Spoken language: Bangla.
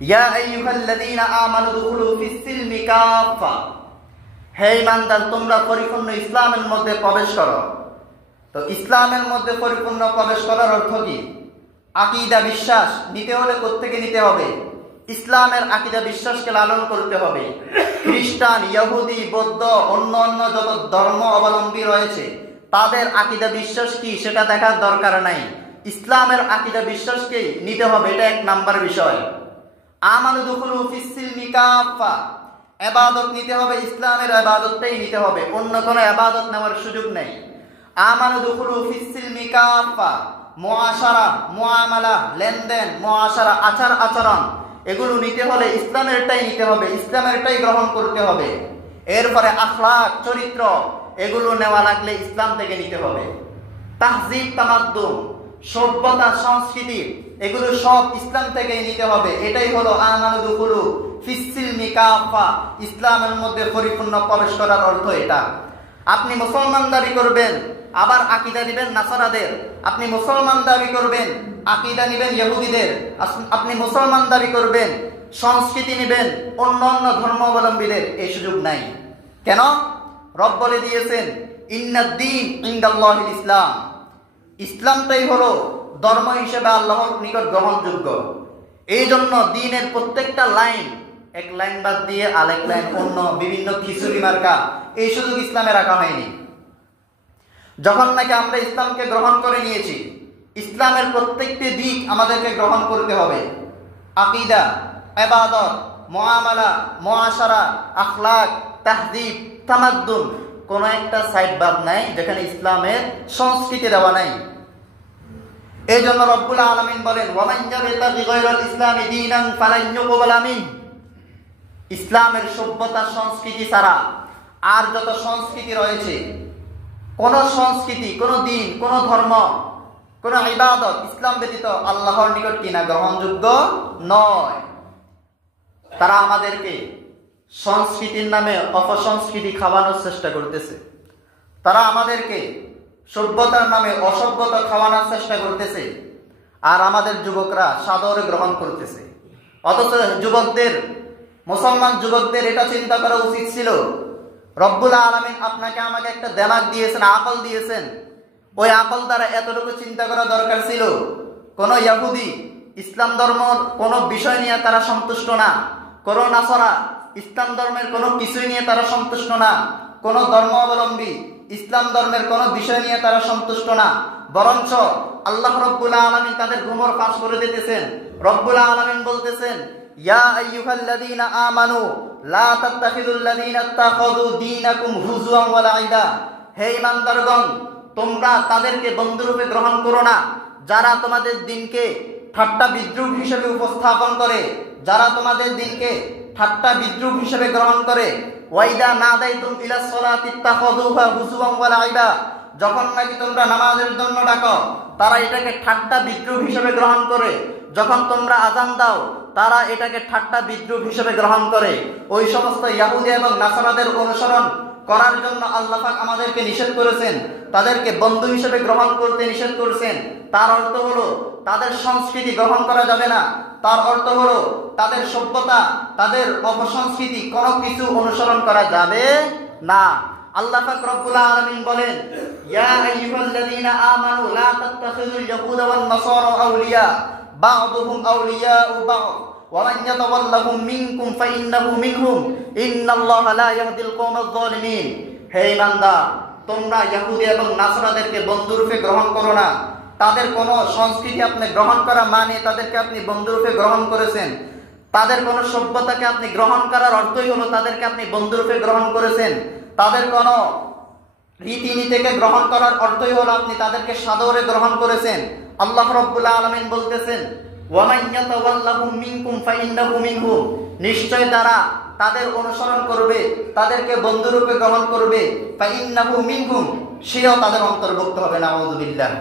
ইয়া আইয়ুহাল্লাযীনা আমানু দুখুলু ফিস-সিলমি কাফা, হে ঈমানদার তোমরা পরিপূর্ণ ইসলামের মধ্যে প্রবেশ করো। তো ইসলামের মধ্যে পরিপূর্ণ প্রবেশ করার অর্থ কি? আকীদা বিশ্বাস নিতে হলে কোত্থেকে নিতে হবে? ইসলামের আকীদা বিশ্বাসকে লালন করতে হবে। খ্রিস্টান, ইহুদি, বৌদ্ধ, অন্য যত ধর্ম অবলম্বী রয়েছে তাদের আকীদা বিশ্বাস কি সেটা দেখার দরকার নাই। ইসলামের আকীদা বিশ্বাসকেই নিতে হবে, এটা এক নাম্বার বিষয়। আমানু দুখুলু ফিস-সিলমি কাফা, ইবাদত নিতে হবে, ইসলামের ইবাদতটাই নিতে হবে, অন্য কোনো ইবাদত নেওয়ার সুযোগ নেই। আমানু দুখুলু ফিস-সিলমি কাফা, মুআশারা, মুআমালা, লেনদেন, মুআশারা, আচার আচরণ, এগুলো নিতে হলে ইসলামেরটাই নিতে হবে, ইসলামেরটাই গ্রহণ করতে হবে। এরপরে আখলাক, চরিত্র, এগুলো নেওয়া লাগলে ইসলাম থেকে নিতে হবে। তাহজিব, তামাদ্দুন, সভ্যতা, সংস্কৃতি, এগুলো সব ইসলাম থেকেই নিতে হবে। এটাই হলো আমানু দুখুলু ফিস-সিলমি কাফা, ইসলামের মধ্যে পরিপূর্ণ প্রবেশ করার অর্থ এটা। আপনি মুসলমান দাবি করবেন, আবার আকীদা দিবেন নাসারাদের। আপনি মুসলমান দাবি করবেন, আকীদা নিবেন ইহুদিদের। আপনি মুসলমান দাবি করবেন, সংস্কৃতি নিবেন অন্য ধর্মাবলম্বীদের। এই সুযোগ নাই। কেন? রব বলে দিয়েছেন ইন্নাদ-দীন ইনদাল্লাহিল ইসলাম, ইসলামটাই হলো ধর্ম হিসেবে আল্লাহর নিকট গ্রহণযোগ্য। এই জন্য দ্বীনের প্রত্যেকটা লাইন, এক লাইন বাদ দিয়ে আরেক লাইন অন্য বিভিন্ন খিচুড়ি মার্কা, এই সুযোগ ইসলামে রাখা হয়নি। যখন নাকি আমরা ইসলামকে গ্রহণ করে নিয়েছি, ইসলামের প্রত্যেকটি দিক আমাদেরকে গ্রহণ করতে হবে। আকীদা, ইবাদত, মুআমালা, মুআশারা, আখলাক, তাহযীব, তামাদ্দুন, কোন একটা সাইড বাদ নাই যেখানে ইসলামের সংস্কৃতি দেওয়া নাই। এই জন্য রব্বুল আলামিন বলেন ওয়া মান ইয়াবতাগি গায়রাল ইসলামি দীনান ফালান ইউকবালা মিনহু, ইসলামের সভ্যতা সংস্কৃতি ছাড়া আর যত সংস্কৃতি রয়েছে, কোন সংস্কৃতি, কোন দিন, কোন ধর্ম, কোন ইবাদত ইসলাম ব্যতীত আল্লাহর নিকট কিনা গ্রহণযোগ্য নয়। তারা আমাদেরকে সংস্কৃতির নামে অপসংস্কৃতি খাওয়ানোর চেষ্টা করতেছে, তারা আমাদেরকে সভ্যতার নামে অসভ্যতা খাওয়ানোর চেষ্টা করতেছে, আর আমাদের যুবকরা সাদরে গ্রহণ করতেছে। অথচ যুবকদের, মুসলমান যুবকদের এটা চিন্তা করা উচিত ছিল, রব্বুল আলামিন আপনাকে আমাকে একটা দিমাগ দিয়েছেন, আকল দিয়েছেন, ওই আকল দ্বারা এতটুকু চিন্তা করা দরকার ছিল, কোন ইহুদি ইসলাম ধর্মের কোন বিষয় নিয়ে তারা সন্তুষ্ট না, কোন নাসারা ইসলাম ধর্মের কোনো কিছুই নিয়ে তারা সন্তুষ্ট না, কোন ধর্মাবলম্বী ইসলাম ধর্মের কোন বিষয় নিয়ে তারা সন্তুষ্ট না, বরঞ্চ আল্লাহ রব্বুল আলামিন তাদের ঘুমর ফাঁস করে দিতেছেন। রব্বুল আলামিন বলতেছেন ইয়া আইয়ুহাল্লাযীনা আমানু লা তাত্তাখিযুল্লাযীনা ইত্তাখাযু দীনাকুম হুজুওয়ান ওয়া লাইবা, হে ঈমানদারগণ তোমরা তাদেরকে বন্ধুরূপে গ্রহণ করো না যারা তোমাদের দিনকে ঠাট্টা বিদ্রূপ হিসেবে উপস্থাপন করে, যারা তোমাদের দিনকে ঠাট্টা বিদ্রূপ হিসেবে গ্রহণ করে। ওয়াইদা নাদাইতুম ইলাস সালাতি ইত্তাখাযুহা হুজুওয়ান ওয়া লাইবা, যখন নাকি তোমরা নামাজের জন্য ডাকো তারা এটাকে ঠাট্টা বিদ্রূপ হিসেবে গ্রহণ করে, যখন তোমরা আযান দাও তারা এটাকে ঠাট্টা বিদ্রূপ হিসেবে গ্রহণ করে। ওই সমস্ত ইহুদি এবং নাসারাদের অনুসরণ করার জন্য আল্লাহ পাক আমাদেরকে নিষেধ করেছেন, তাদেরকে বন্ধু হিসেবে গ্রহণ করতে নিষেধ করেছেন। তার অর্থ হলো তাদের সংস্কৃতি গ্রহণ করা যাবে না, তার অর্থ হলো তাদের সভ্যতা, তাদের অপসংস্কৃতি কোনো কিছু অনুসরণ করা যাবে না। আল্লাহ পাক রব্বুল আলামিন বলেন ইয়া আইয়ুহাল্লাযীনা আমানু লা তাত্তাখিযুল ইয়াহুদা ওয়ান নাসারা আউলিয়া বা'দুহুম আউলিয়াউ বা'দ ওয়া মান ইয়াতাওয়াল্লাহুম মিনকুম ফাইন্নাহু মিনহুম ইন্নাল্লাহা লা ইয়াহদিল কওমায যালিমিন। হে ঈমানদার তোমরা ইহুদি এবং নাসারাদেরকে বন্ধুরূপে গ্রহণ করো না। তাদের কোন সংস্কৃতি আপনি গ্রহণ করা মানে তাদেরকে আপনি বন্ধুরূপে গ্রহণ করেছেন, তাদের কোন সভ্যতাকে আপনি গ্রহণ করার অর্থই হলো তাদেরকে আপনি বন্ধুরূপে গ্রহণ করেছেন, তাদের কোন রীতিনীতিকে গ্রহণ করার অর্থই হলো আপনি তাদেরকে সাদরে গ্রহণ করেছেন। আল্লাহ রাব্বুল আলামিন বলতেছেন ওয়া মান ইয়াতাওয়াল্লাহুম মিনকুম ফাইন্নাহু মিনহুম, নিশ্চয় তারা তাদের অনুসরণ করবে, তাদেরকে বন্ধুরূপে গ্রহণ করবে, ফাইন্নাহু মিনহুম, সেও তাদের অন্তর্ভুক্ত হবে। নাউযুবিল্লাহ।